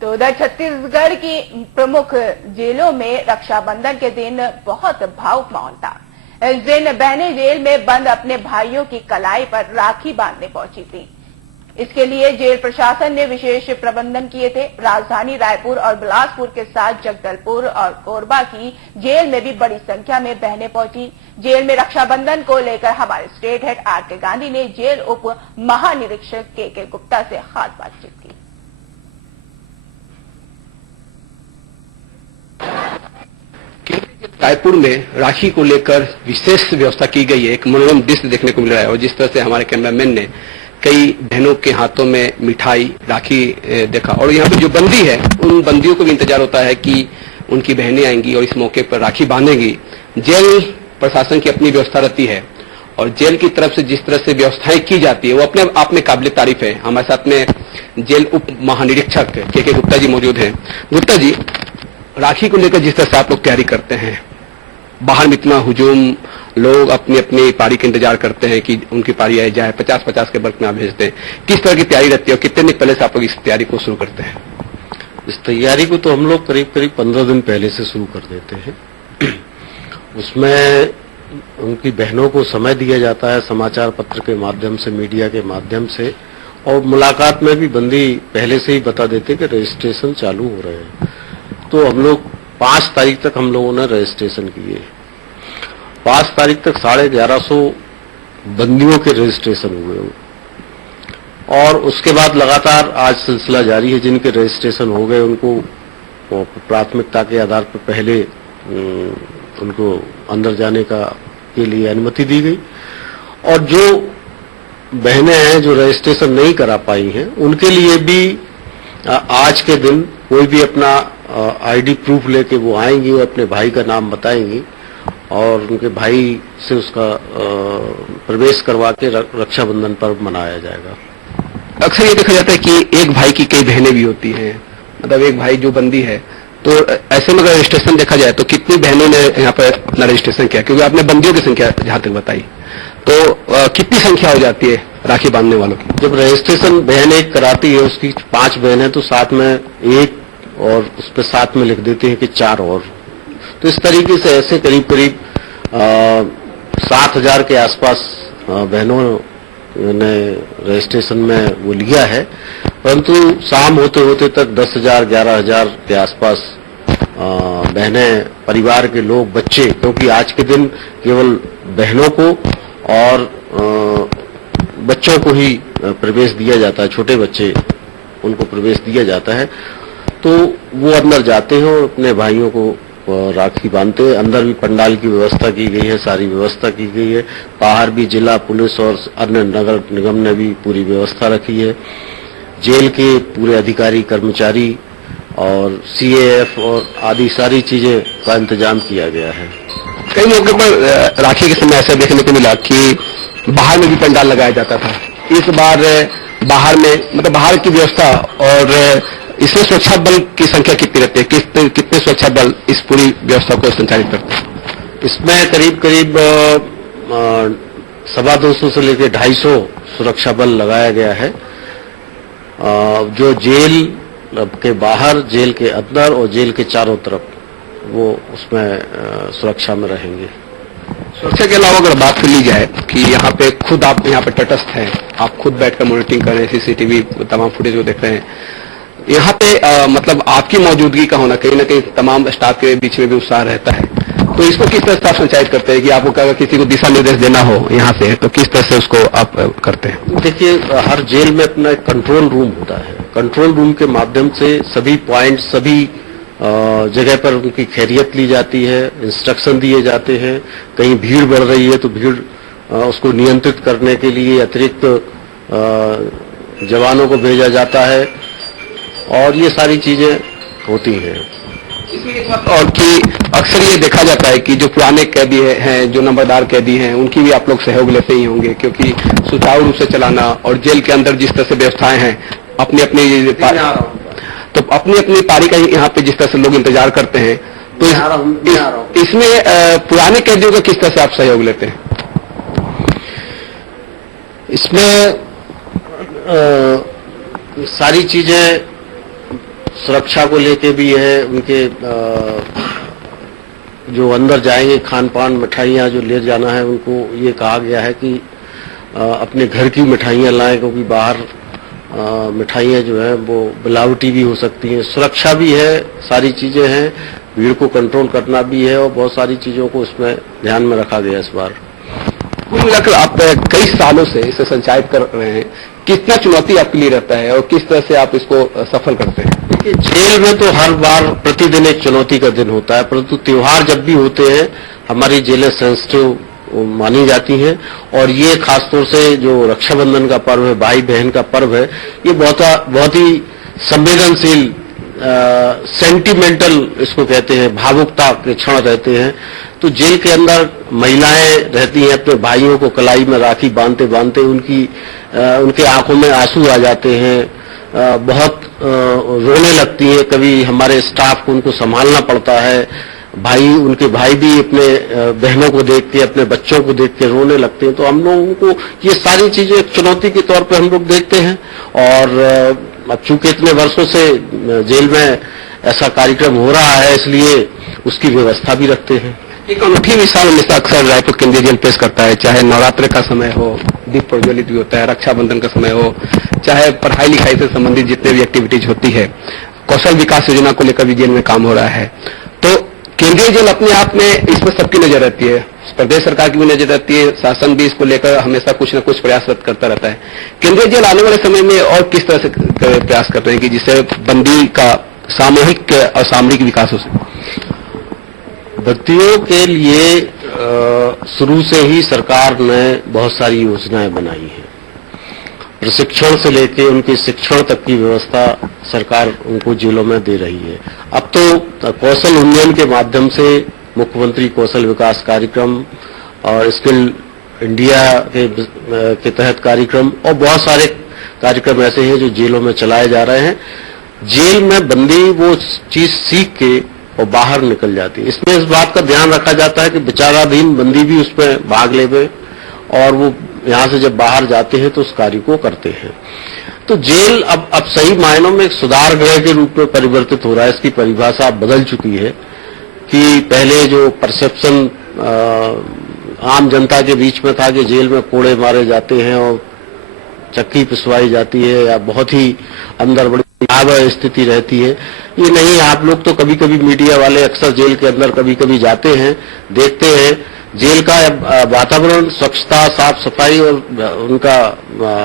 तो उधर छत्तीसगढ़ की प्रमुख जेलों में रक्षाबंधन के दिन बहुत भावुक माहौल था। इस दिन बहनें जेल में बंद अपने भाइयों की कलाई पर राखी बांधने पहुंची थी। इसके लिए जेल प्रशासन ने विशेष प्रबंधन किए थे। राजधानी रायपुर और बिलासपुर के साथ जगदलपुर और कोरबा की जेल में भी बड़ी संख्या में बहनें पहुंची। जेल में रक्षाबंधन को लेकर हमारे स्टेट हेड आर.के. गांधी ने जेल उप महानिरीक्षक के गुप्ता से खास बातचीत की। रायपुर में राखी को लेकर विशेष व्यवस्था की गई है। एक मनोरम दृश्य देखने को मिल रहा है और जिस तरह से हमारे कैमरामैन ने कई बहनों के हाथों में मिठाई राखी देखा और यहाँ पे जो बंदी है उन बंदियों को भी इंतजार होता है कि उनकी बहनें आएंगी और इस मौके पर राखी बांधेंगी। जेल प्रशासन की अपनी व्यवस्था रहती है और जेल की तरफ से जिस तरह से व्यवस्थाएं की जाती है वो अपने आप में काबिल तारीफ है। हमारे साथ में जेल उप महानिरीक्षक के गुप्ता जी मौजूद हैं। गुप्ता जी, राखी को लेकर जिस तरह से आप लोग तैयारी करते हैं, बाहर में इतना हुजूम, लोग अपनी अपनी पारी का इंतजार करते हैं कि उनकी पारी आ जाए, 50-50 के बल्क में आप भेजते हैं, किस तरह की तैयारी रहती है और कितने दिन पहले से आप लोग इस तैयारी को शुरू करते हैं? इस तैयारी को तो हम लोग करीब 15 दिन पहले से शुरू कर देते हैं। उसमें उनकी बहनों को समय दिया जाता है समाचार पत्र के माध्यम से, मीडिया के माध्यम से, और मुलाकात में भी बंदी पहले से ही बता देते कि रजिस्ट्रेशन चालू हो रहे हैं। तो हम लोग 5 तारीख तक हम लोगों ने रजिस्ट्रेशन किए। 5 तारीख तक 1150 बंदियों के रजिस्ट्रेशन हुए और उसके बाद लगातार आज सिलसिला जारी है। जिनके रजिस्ट्रेशन हो गए उनको प्राथमिकता के आधार पर पहले उनको अंदर जाने के लिए अनुमति दी गई और जो बहनें हैं जो रजिस्ट्रेशन नहीं करा पाई हैं उनके लिए भी आज के दिन कोई भी अपना आईडी प्रूफ लेके वो आएंगी और अपने भाई का नाम बताएंगी और उनके भाई से उसका प्रवेश करवा के रक्षाबंधन पर्व मनाया जाएगा। अक्सर ये देखा जाता है कि एक भाई की कई बहनें भी होती हैं, मतलब एक भाई जो बंदी है, तो ऐसे में अगर रजिस्ट्रेशन देखा जाए तो कितनी बहनों ने यहाँ पर अपना रजिस्ट्रेशन किया? क्योंकि आपने बंदियों की संख्या जहां तक बताई, तो कितनी संख्या हो जाती है राखी बांधने वालों की? जब रजिस्ट्रेशन बहन एक कराती है, उसकी 5 बहनें, तो साथ में एक और उस पर साथ में लिख देते हैं कि 4 और। तो इस तरीके से ऐसे करीब 7,000 के आसपास बहनों ने रजिस्ट्रेशन में वो लिया है, परंतु शाम होते होते तक 10,000 11,000 के आसपास बहनें, परिवार के लोग, बच्चे, क्योंकि आज के दिन केवल बहनों को और बच्चों को ही प्रवेश दिया जाता है, छोटे बच्चे उनको प्रवेश दिया जाता है, तो वो अंदर जाते हैं और अपने भाइयों को राखी बांधते हैं। अंदर भी पंडाल की व्यवस्था की गई है, सारी व्यवस्था की गई है। बाहर भी जिला पुलिस और अन्य नगर निगम ने भी पूरी व्यवस्था रखी है। जेल के पूरे अधिकारी, कर्मचारी और सीएएफ और आदि सारी चीजें का इंतजाम किया गया है। कई मौके पर राखी के समय ऐसा देखने को मिला कि बाहर में भी पंडाल लगाया जाता था। इस बार बाहर में, मतलब बाहर की व्यवस्था और इसमें सुरक्षा बल की संख्या कितनी रहती है? कितने सुरक्षा बल इस पूरी व्यवस्था को संचालित करते हैं? इसमें करीब 250 से लेकर 250 सुरक्षा बल लगाया गया है, जो जेल के बाहर, जेल के अंदर और जेल के चारों तरफ वो उसमें सुरक्षा में रहेंगे। सुरक्षा के अलावा अगर बात कर ली जाए कि यहाँ पे खुद आप यहाँ पे तटस्थ हैं, आप खुद बैठकर मॉनिटरिंग कर रहे हैं, सीसीटीवी तमाम फुटेज को देख रहे हैं, यहाँ पे मतलब आपकी मौजूदगी का होना कहीं ना कहीं तमाम स्टाफ के बीच में भी उत्साह रहता है, तो इसको किस तरह से आप संचालित करते हैं कि आपको अगर किसी को दिशा निर्देश देना हो यहाँ से, तो किस तरह से उसको आप करते हैं? देखिए, हर जेल में अपना एक कंट्रोल रूम होता है। कंट्रोल रूम के माध्यम से सभी पॉइंट, सभी जगह पर उनकी खैरियत ली जाती है, इंस्ट्रक्शन दिए जाते हैं। कहीं भीड़ बढ़ रही है तो भीड़ उसको नियंत्रित करने के लिए अतिरिक्त जवानों को भेजा जाता है और ये सारी चीजें होती हैं। और कि अक्सर ये देखा जाता है कि जो पुराने कैदी हैं, जो नंबरदार कैदी हैं, उनकी भी आप लोग सहयोग लेते ही होंगे, क्योंकि सुचारू रूप से चलाना और जेल के अंदर जिस तरह से व्यवस्थाएं हैं, अपनी अपनी पारी का यहाँ पे जिस तरह से लोग इंतजार करते हैं, तो इसमें पुराने कैदियों का किस तरह से आप सहयोग लेते हैं? इसमें सारी चीजें सुरक्षा को लेके भी है, उनके जो अंदर जाएंगे खान पान मिठाइयाँ जो ले जाना है, उनको ये कहा गया है कि अपने घर की मिठाइयाँ लाएं, क्योंकि बाहर मिठाइयाँ जो हैं वो मिलावटी भी हो सकती हैं। सुरक्षा भी है, सारी चीजें हैं, भीड़ को कंट्रोल करना भी है, और बहुत सारी चीजों को इसमें ध्यान में रखा गया इस बार। कुल मिलाकर आप कई सालों से इसे संचालित कर रहे हैं, कितना चुनौती आपके लिए रहता है और किस तरह से आप इसको सफल करते हैं? देखिए, जेल में तो हर बार प्रतिदिन एक चुनौती का दिन होता है, परंतु त्योहार जब भी होते हैं हमारी जेलें सेंसिटिव मानी जाती हैं, और ये खासतौर से जो रक्षाबंधन का पर्व है, भाई बहन का पर्व है, ये बहुत ही संवेदनशील सेंटिमेंटल इसको कहते हैं, भावुकता के क्षण रहते हैं। तो जेल के अंदर महिलाएं रहती हैं, अपने भाइयों को कलाई में राखी बांधते बांधते उनके आंखों में आंसू आ जाते हैं, बहुत रोने लगती हैं। कभी हमारे स्टाफ को उनको संभालना पड़ता है, उनके भाई भी अपने बहनों को देख के, अपने बच्चों को देख के रोने लगते हैं। तो हम लोगों को ये सारी चीजें एक चुनौती के तौर पे हम लोग देखते हैं, और अब चूंकि इतने वर्षों से जेल में ऐसा कार्यक्रम हो रहा है, इसलिए उसकी व्यवस्था भी रखते हैं। एक अनूठी मिसाल हमेशा अक्सर रायपुर केंद्रीय जेल पेश करता है, चाहे नवरात्र का समय हो, दीप प्रज्वलित भी होता है, रक्षाबंधन का समय हो, चाहे पढ़ाई लिखाई से संबंधित जितने भी एक्टिविटीज होती है, कौशल विकास योजना को लेकर भी जेल में काम हो रहा है। तो केंद्रीय जेल अपने आप में इसमें सबकी नजर रहती है, प्रदेश सरकार की भी नजर रहती है, शासन भी इसको लेकर हमेशा कुछ न कुछ प्रयासरत करता रहता है। केंद्रीय जेल आने वाले समय में और किस तरह से प्रयास करते हैं कि जिससे बंदी का सामूहिक और सामरिक विकास हो सके? बंदियों के लिए शुरू से ही सरकार ने बहुत सारी योजनाएं बनाई हैं। प्रशिक्षण से लेकर उनके शिक्षण तक की व्यवस्था सरकार उनको जेलों में दे रही है। अब तो कौशल उन्नयन के माध्यम से मुख्यमंत्री कौशल विकास कार्यक्रम और स्किल इंडिया के तहत कार्यक्रम और बहुत सारे कार्यक्रम ऐसे हैं जो जेलों में चलाए जा रहे हैं। जेल में बंदी वो चीज सीख के और बाहर निकल जाती है। इसमें इस बात का ध्यान रखा जाता है कि विचाराधीन बंदी भी उसमें भाग लेवे और वो यहाँ से जब बाहर जाते हैं तो उस कार्य को करते हैं। तो जेल अब सही मायनों में एक सुधार गृह के रूप में परिवर्तित हो रहा है। इसकी परिभाषा अब बदल चुकी है कि पहले जो परसेप्शन आम जनता के बीच में था कि जेल में कोड़े मारे जाते हैं और चक्की पिसवाई जाती है या बहुत ही अंदर बड़ी भयावह स्थिति रहती है, ये नहीं। आप लोग तो कभी कभी मीडिया वाले अक्सर जेल के अंदर कभी कभी जाते हैं, देखते हैं जेल का वातावरण, स्वच्छता, साफ सफाई और उनका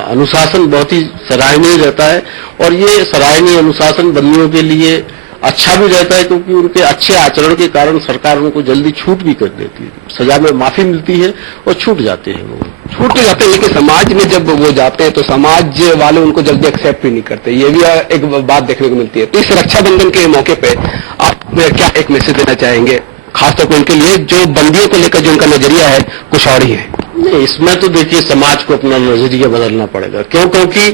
अनुशासन बहुत ही सराहनीय रहता है। और ये सराहनीय अनुशासन बंदियों के लिए अच्छा भी रहता है, क्योंकि उनके अच्छे आचरण के कारण सरकार उनको जल्दी छूट भी कर देती है, सजा में माफी मिलती है और छूट जाते हैं। वो छूट तो जाते हैं, लेकिन समाज में जब वो जाते हैं तो समाज वाले उनको जल्दी एक्सेप्ट भी नहीं करते। ये भी एक बात देखने को मिलती है। तो इस रक्षाबंधन के मौके पे आप क्या एक मैसेज देना चाहेंगे, खासतौर पर उनके लिए जो बंदियों को लेकर जो उनका नजरिया है कुछ और ही है? नहीं, इसमें तो देखिए समाज को अपना नजरिया बदलना पड़ेगा। क्यों? क्योंकि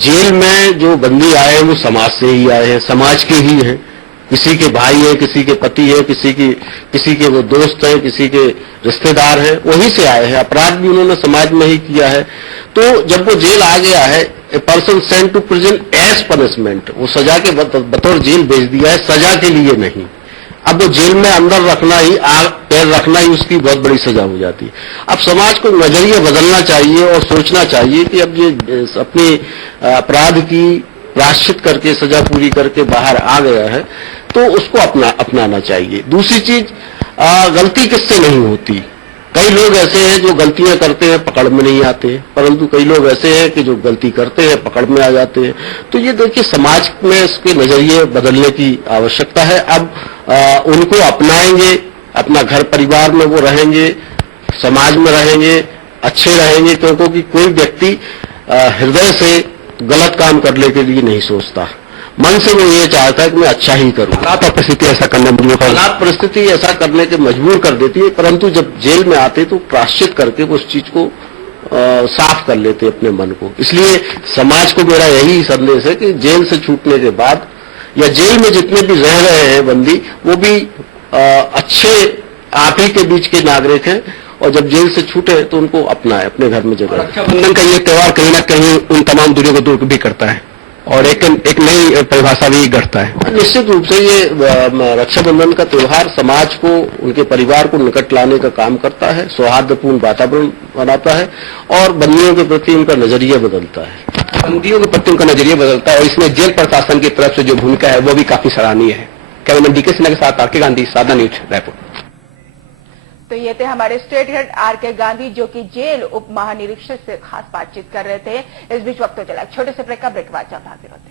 जेल में जो बंदी आए हैं वो समाज से ही आए हैं, समाज के ही हैं। किसी के भाई है, किसी के पति है, किसी के वो दोस्त है, किसी के रिश्तेदार हैं, वहीं से आए हैं। अपराध भी उन्होंने समाज में ही किया है। तो जब वो जेल आ गया है, a person sent to prison as punishment, वो सजा के बतौर जेल भेज दिया है, सजा के लिए नहीं। अब वो जेल में अंदर रखना ही, पैर रखना ही उसकी बहुत बड़ी सजा हो जाती है। अब समाज को नजरिया बदलना चाहिए और सोचना चाहिए कि अब ये अपने अपराध की प्रायश्चित करके, सजा पूरी करके बाहर आ गया है तो उसको अपनाना चाहिए। दूसरी चीज, गलती किससे नहीं होती। कई लोग ऐसे हैं जो गलतियां करते हैं, पकड़ में नहीं आते, परंतु कई लोग ऐसे हैं कि जो गलती करते हैं पकड़ में आ जाते हैं। तो ये देखिए समाज में इसके नजरिए बदलने की आवश्यकता है। अब उनको अपनाएंगे, अपना घर परिवार में वो रहेंगे, समाज में रहेंगे, अच्छे रहेंगे, क्योंकि कोई व्यक्ति हृदय से गलत काम करने के लिए नहीं सोचता, मन से वो ये चाहता है कि मैं अच्छा ही करूं। हालात और परिस्थिति ऐसा करने हालात परिस्थिति ऐसा करने के मजबूर कर देती है, परंतु जब जेल में आते तो प्रायश्चित करके उस चीज को साफ कर लेते अपने मन को। इसलिए समाज को मेरा यही संदेश है कि जेल से छूटने के बाद या जेल में जितने भी रह रहे हैं बंदी, वो भी अच्छे आप ही के बीच के नागरिक हैं, और जब जेल से छूटे तो उनको अपनाए, अपने घर में जगह। रक्षाबंधन का ये त्योहार कहीं ना कहीं उन तमाम दूरियों को दूर भी करता है। और एक नई परिभाषा भी गढ़ता है। निश्चित रूप से ये रक्षाबंधन का त्योहार समाज को, उनके परिवार को निकट लाने का काम करता है, सौहार्दपूर्ण वातावरण बनाता है और बंदियों के प्रति उनका नजरिया बदलता है। बंदियों के प्रति उनका नजरिया बदलता है और इसमें जेल प्रशासन की तरफ से जो भूमिका है वो भी काफी सराहनीय है। कैमरामैन डीके सिन्हा के साथ आर.के. गांधी, साधना न्यूज, रायपुर। तो ये थे हमारे स्टेट हेड आर.के. गांधी, जो कि जेल उप महानिरीक्षक से खास बातचीत कर रहे थे। इस बीच वक्त तो चला छोटे से ब्रेक का, ब्रेक बाद जब भागे होते।